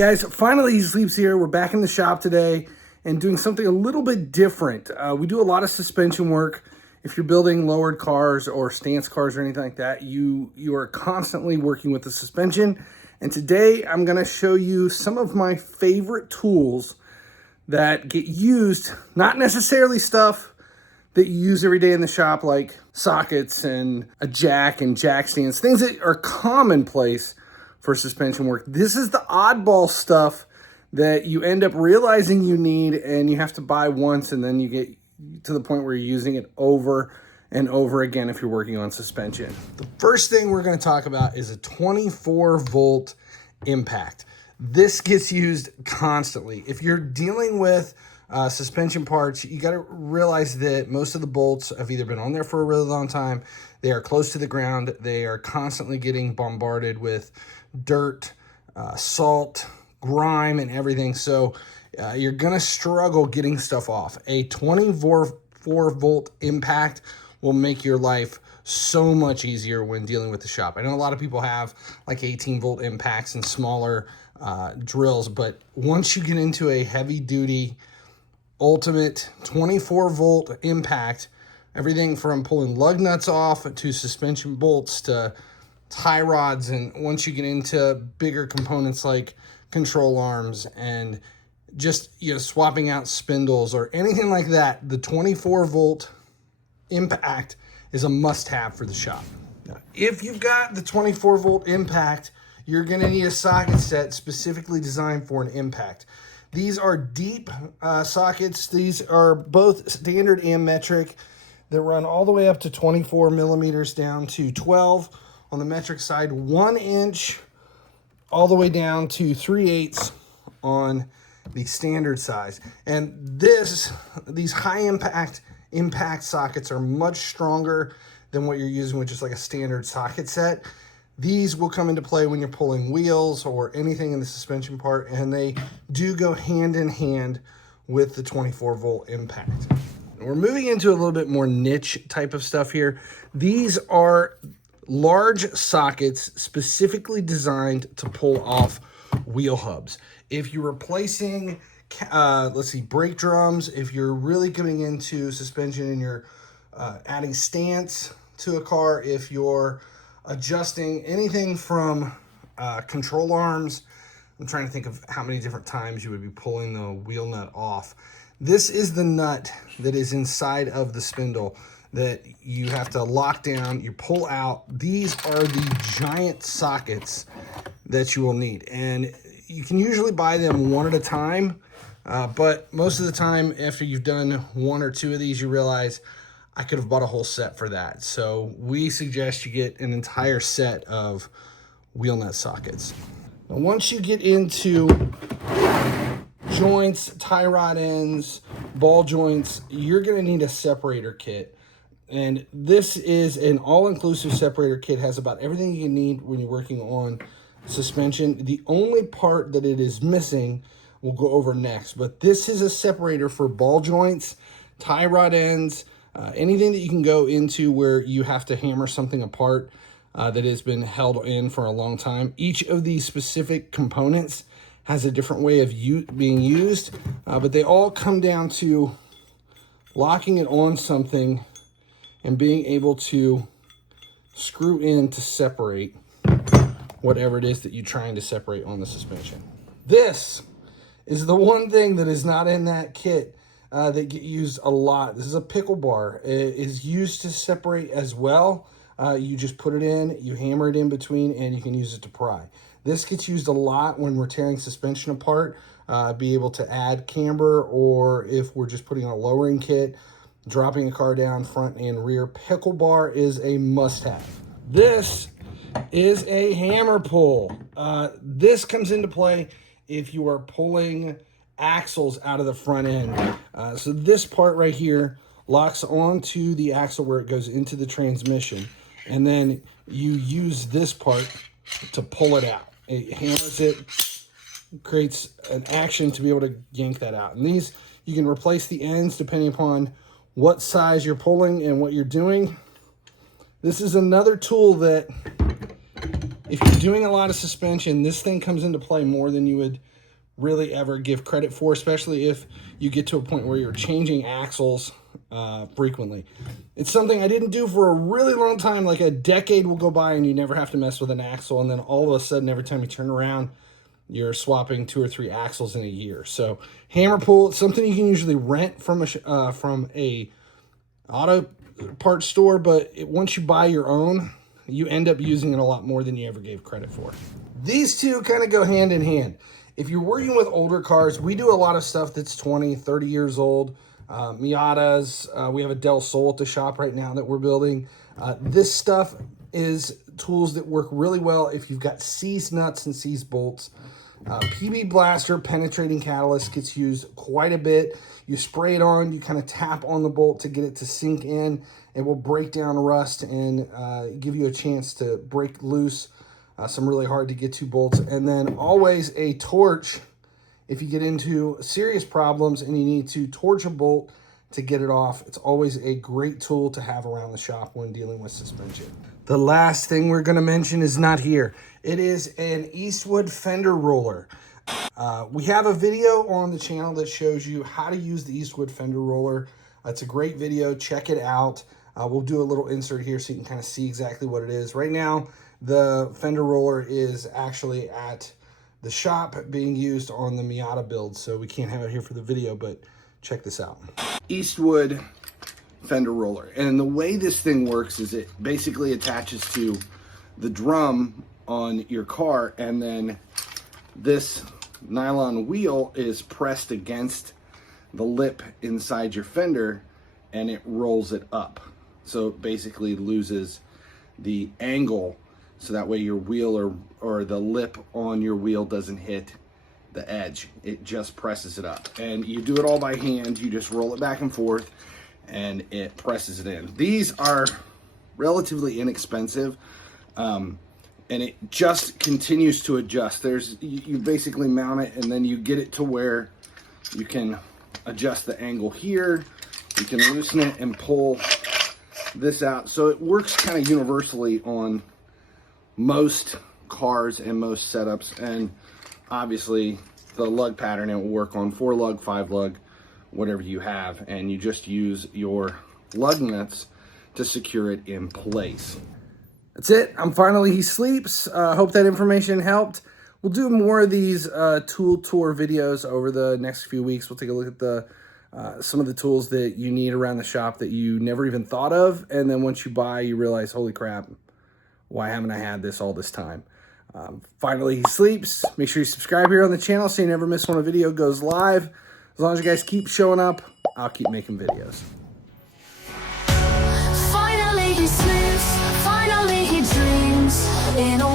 guys, finally he sleeps here. We're back in the shop today and doing something a little bit different. We do a lot of suspension work. If you're building lowered cars or stance cars or anything like that, you are constantly working with the suspension. And today I'm gonna show you some of my favorite tools that get used, not necessarily stuff that you use every day in the shop like sockets and a jack and jack stands, things that are commonplace for suspension work. This is the oddball stuff that you end up realizing you need and you have to buy once, and then you get to the point where you're using it over and over again if you're working on suspension. The first thing we're going to talk about is a 24-volt impact. This gets used constantly. If you're dealing with suspension parts, you got to realize that most of the bolts have either been on there for a really long time, they are close to the ground, they are constantly getting bombarded with dirt, salt, grime, and everything. So you're going to struggle getting stuff off. A 24-volt impact will make your life so much easier when dealing with the shop. I know a lot of people have like 18-volt impacts and smaller drills, but once you get into a heavy-duty ultimate 24-volt impact, everything from pulling lug nuts off to suspension bolts to tie rods, and once you get into bigger components like control arms and just, you know, swapping out spindles or anything like that, the 24-volt impact is a must-have for the shop. Now, if you've got the 24-volt impact, you're going to need a socket set specifically designed for an impact. These are deep sockets. These are both standard and metric. They run all the way up to 24 millimeters down to 12 on the metric side, 1 inch all the way down to 3/8 on the standard size. And these high impact sockets are much stronger than what you're using with just like a standard socket set. These will come into play when you're pulling wheels or anything in the suspension part, and they do go hand in hand with the 24-volt impact. We're moving into a little bit more niche type of stuff here. These are large sockets specifically designed to pull off wheel hubs. If you're replacing, brake drums, if you're really getting into suspension and you're adding stance to a car, if you're adjusting anything from control arms, I'm trying to think of how many different times you would be pulling the wheel nut off. This is the nut that is inside of the spindle that you have to lock down, you pull out. These are the giant sockets that you will need. And you can usually buy them one at a time, but most of the time after you've done 1 or 2 of these, you realize I could have bought a whole set for that. So we suggest you get an entire set of wheel nut sockets. Now, once you get into joints, tie rod ends, ball joints, you're gonna need a separator kit. And this is an all-inclusive separator kit. Has about everything you need when you're working on suspension. The only part that it is missing we'll go over next, but this is a separator for ball joints, tie rod ends, anything that you can go into where you have to hammer something apart that has been held in for a long time. Each of these specific components has a different way of being used, but they all come down to locking it on something and being able to screw in to separate whatever it is that you're trying to separate on the suspension. This is the one thing that is not in that kit that get used a lot. This is a pickle bar. It is used to separate as well. You just put it in, you hammer it in between, and you can use it to pry. This gets used a lot when we're tearing suspension apart, be able to add camber, or if we're just putting on a lowering kit, dropping a car down front and rear. Pickle bar is a must-have. This is a hammer pull. This comes into play if you are pulling axles out of the front end. So this part right here locks onto the axle where it goes into the transmission, and then you use this part to pull it out. It hammers it, creates an action to be able to yank that out. And these, you can replace the ends depending upon what size you're pulling and what you're doing. This is another tool that if you're doing a lot of suspension, this thing comes into play more than you would really ever give credit for, especially if you get to a point where you're changing axles frequently. It's something I didn't do for a really long time. Like a decade will go by and you never have to mess with an axle, and then all of a sudden every time you turn around you're swapping 2 or 3 axles in a year. So hammer pull, it's something you can usually rent from a auto parts store, but once you buy your own, you end up using it a lot more than you ever gave credit for. These two kind of go hand in hand. If you're working with older cars, we do a lot of stuff that's 20, 30 years old. Miatas, we have a Del Sol at the shop right now that we're building. This stuff is tools that work really well if you've got seized nuts and seized bolts. PB Blaster penetrating catalyst gets used quite a bit. You spray it on, you kind of tap on the bolt to get it to sink in. It will break down rust and give you a chance to break loose some really hard to get to bolts. And then always a torch if you get into serious problems and you need to torch a bolt to get it off. It's always a great tool to have around the shop when dealing with suspension. The last thing we're going to mention is not here. It is an Eastwood fender roller. We have a video on the channel that shows you how to use the Eastwood fender roller. It's a great video. Check it out. We'll do a little insert here so you can kind of see exactly what it is. Right now, the fender roller is actually at the shop being used on the Miata build, so we can't have it here for the video, but check this out. Eastwood fender roller. And the way this thing works is it basically attaches to the drum on your car, and then this nylon wheel is pressed against the lip inside your fender and it rolls it up. So it basically loses the angle, so that way your wheel or the lip on your wheel doesn't hit the edge. It just presses it up. And you do it all by hand. You just roll it back and forth and it presses it in. These are relatively inexpensive. And it just continues to adjust. You basically mount it and then you get it to where you can adjust the angle here. You can loosen it and pull this out. So it works kind of universally on most cars and most setups. And obviously the lug pattern, it will work on 4 lug, 5 lug, whatever you have. And you just use your lug nuts to secure it in place. That's it. He sleeps. Hope that information helped. We'll do more of these tool tour videos over the next few weeks. We'll take a look at some of the tools that you need around the shop that you never even thought of. And then once you buy, you realize, holy crap, why haven't I had this all this time? Finally, he sleeps. Make sure you subscribe here on the channel so you never miss when a video goes live. As long as you guys keep showing up, I'll keep making videos. Finally he sleeps, finally he dreams in a